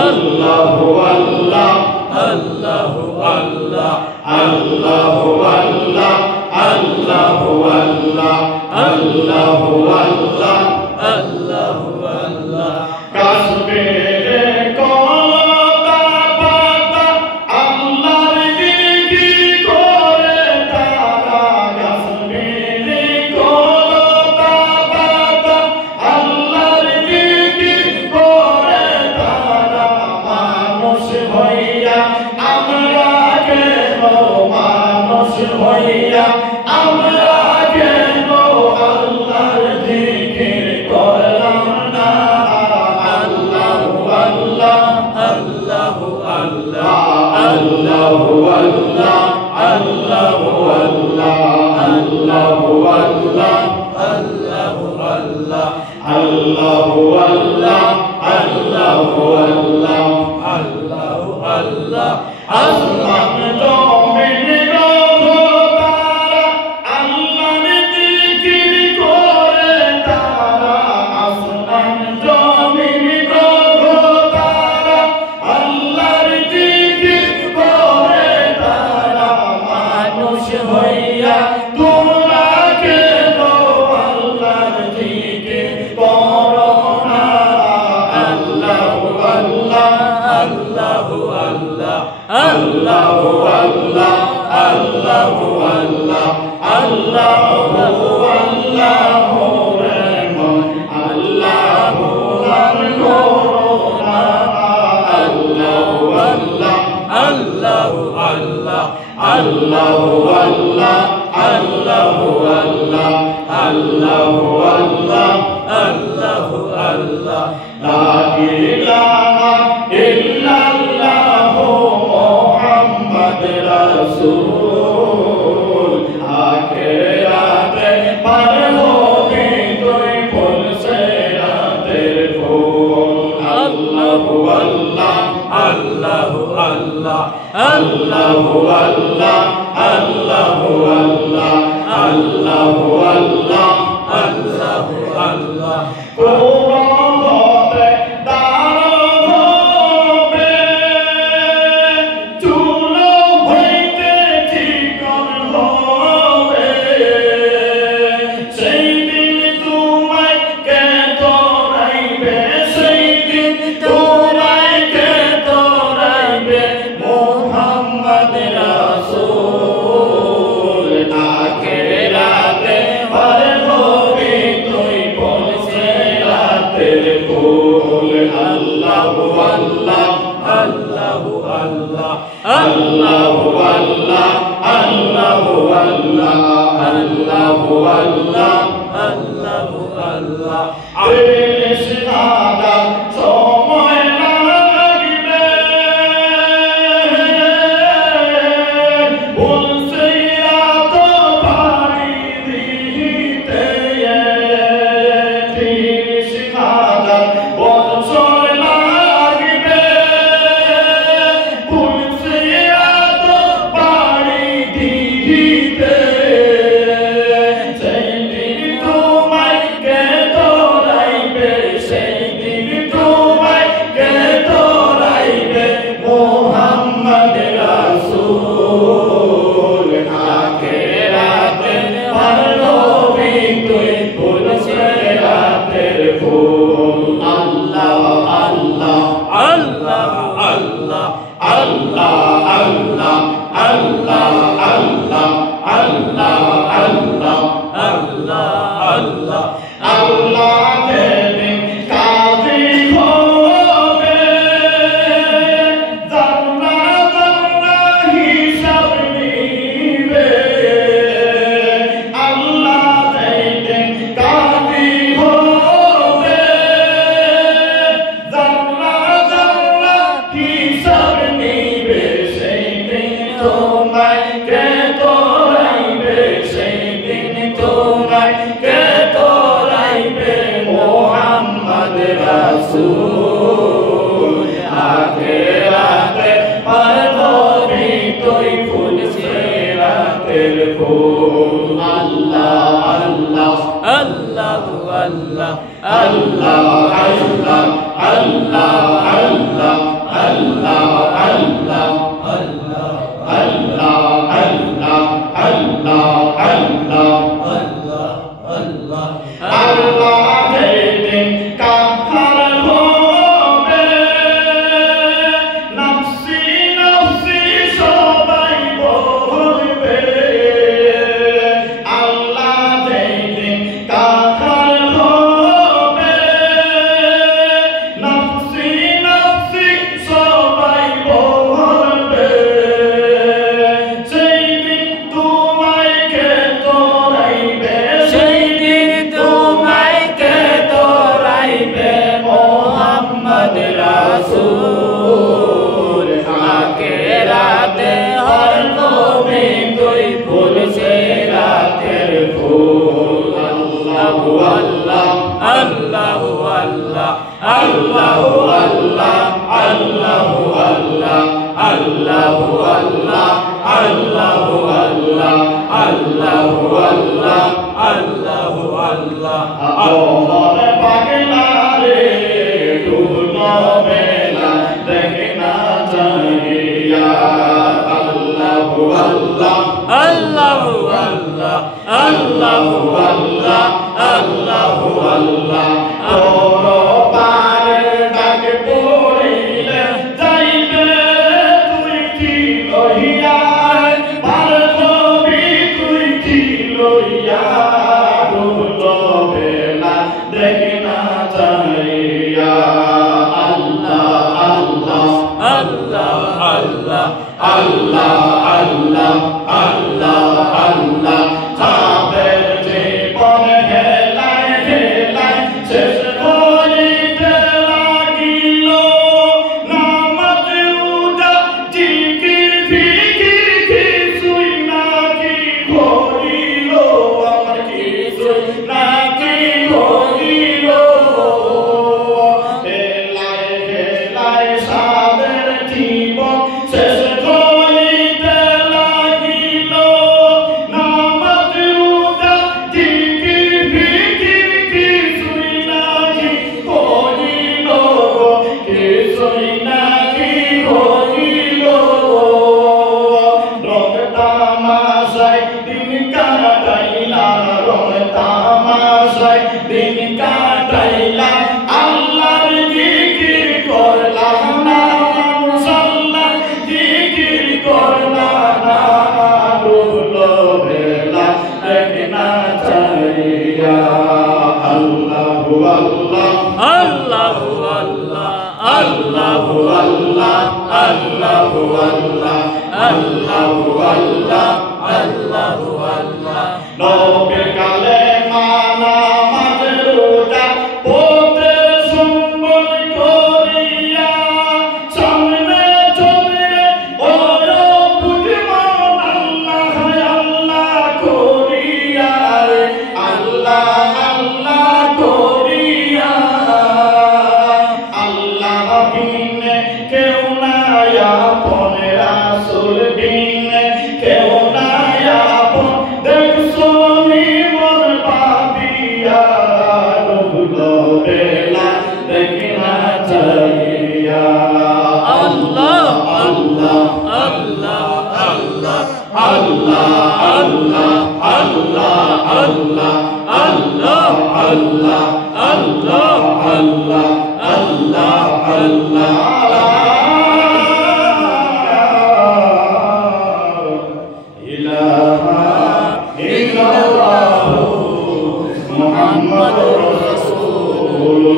Allahu Allah, Allahu Allah, Allahu Allah, Allahu Allah, Allahu Allah, Allahu Allah. কাশ্মীরে কলতা পাতা আল্লাহর জিকির করে তারা, কাশ্মীরে কলতা পাতা আল্লাহর জিকির করে তারা, মানুষ হইয়া আমরা কেন, মানুষ হইয়া আমরা কেন আল্লাহর জিকির করলাম না। আল্লাহু আল্লাহ, আল্লাহু আল্লাহ, আল্লাহু আল্লাহ, আল্লাহু আল্লাহ, আল্লাহু আল্লাহ, আল্লাহু আল্লাহ, আল্লাহু আল্লাহ, আল্লাহু আল্লাহ, আল্লাহু আল্লাহ। আসমান জমিন রঘুতারা আল্লাহর জিকির করে তারা, আসমান জমিন রঘুতারা আল্লাহর জিকির করে তারা, মানুষ হইয়া তোমরা কেন আল্লাহর জিকির করো না। আল্লাহু আল্লাহ, আল্লাহু আল্লাহ, Allahu Allah, Allahu Allah, Allahu Allahu Rahman, Allahu Al-Qur'an, Allahu Allah, Allahu Allah, Allahu Allah, Allahu Allah, Allahu Allah, Allahu Allah. La ilaha illallah Muhammad Rasul, আখিরাতে পার হবে তুই ফুল সিরাতের ফুল। আল্লাহু আল্লাহ, আল্লাহু আল্লাহ, আল্লাহু আল্লাহ, আল্লাহু আল্লাহ, আল্লাহু আল্লাহ, আল্লাহু আল্লাহ। কোরআনে দাঁড় হবে চুলো হইতে ঠিকন হবে, সেই দিন তোমায় কে তোরাইবে, সেই দিন তোমায় কে তোরাইবে মুহাম্মদ রাসূল। আখিরাতে পার হবি তুই ফুল সিরাতের ফুল। আল্লাহু আল্লাহ, আল্লাহু আল্লাহ, আল্লাহু আল্লাহ, আল্লাহু আল্লাহ, আল্লাহু আল্লাহ, আল্লাহু আল্লাহ। আবিষ্কার সময় লাগবে ফুল সিরাত পাড়ি দিতে, 30,000 বছর লাগবে ফুল সিরাত পাড়ি দিতে, সেই দিন তোমায় কে তোরাইবে, সেই দিন मोहम्मद रसूल आखिराते हर मोमिन कोई फूल से रातेर फूल अल्लाहु अल्लाह अल्लाहु अल्लाह अल्लाहु अल्लाह अल्लाहु अल्लाह अल्लाहु अल्लाह अल्लाहु अल्लाह अल्लाहु अल्लाह अल्लाहु अल्लाह और पागला रे ढूंढो मेला देखना चाहिए या अल्लाहु अल्लाह अल्लाहु अल्लाह अल्लाहु अल्लाह अल्लाहु अल्लाह और पार डाक पड़िले जाइबे तुई की लइया पार कबি তুই কি লইয়া ঢুকলো বেলা দেখনা চাইয়া আল্লাহ আল্লাহ আল্লাহ আল্লাহ আল্লাহ আল্লাহ আল্লাহ আল্লাহ সাবের জীবন হেলায় হেলায় শেষ করিতে লাগিল নামাজ রোজা জিকির ফিকির কিছুই নাকি করিল আমার কিছুই নাকি করিল হেলায় হেলায় সাবের জীবন শেষ করিতে লাগিল নামাজ রোজা জিকির ফিকির কিছুই নাকি করিল কিছুই নাকি করিল রং তামাশায় দিন কাটাইলা রং তামাশায় দিন কাটাইলা আল্লাহর জিকির করলাম না সাল্লাহ জিকির করলাম না ডুবলো বেলা দেখনা চাইয়া আল্লাহু আল্লাহ আল্লাহু আল্লাহ আল্লাহু আল্লাহ আল্লাহু আল্লাহ আল্লাহু আল্লাহ আল্লাহু আল্লাহ নবীর কালেমা নামাজ রোজা পড়তে সম্বল করিয়া সামনে চলে ওরে বুঝমান আল্লাহ আল্লাহ করিয়া আল্লাহ আল্লাহ করিয়া আল্লাহ বিনে কেউ নাই আপন রাসূল বিনে কেউ নাই আপন দেখছো নিমন পাপিয়া ডুবলো বেলা দেখনা চাইয়া আল্লাহ আল্লাহ আল্লাহ আল্লাহ আল্লাহ আল্লাহ আল্লাহ আল্লাহ আল্লাহ আল্লাহ আল্লাহ আল্লাহ আল্লাহ আল্লাহ ইলাহা ইল্লাল্লাহু মুহাম্মাদুর রাসূলুল্লাহ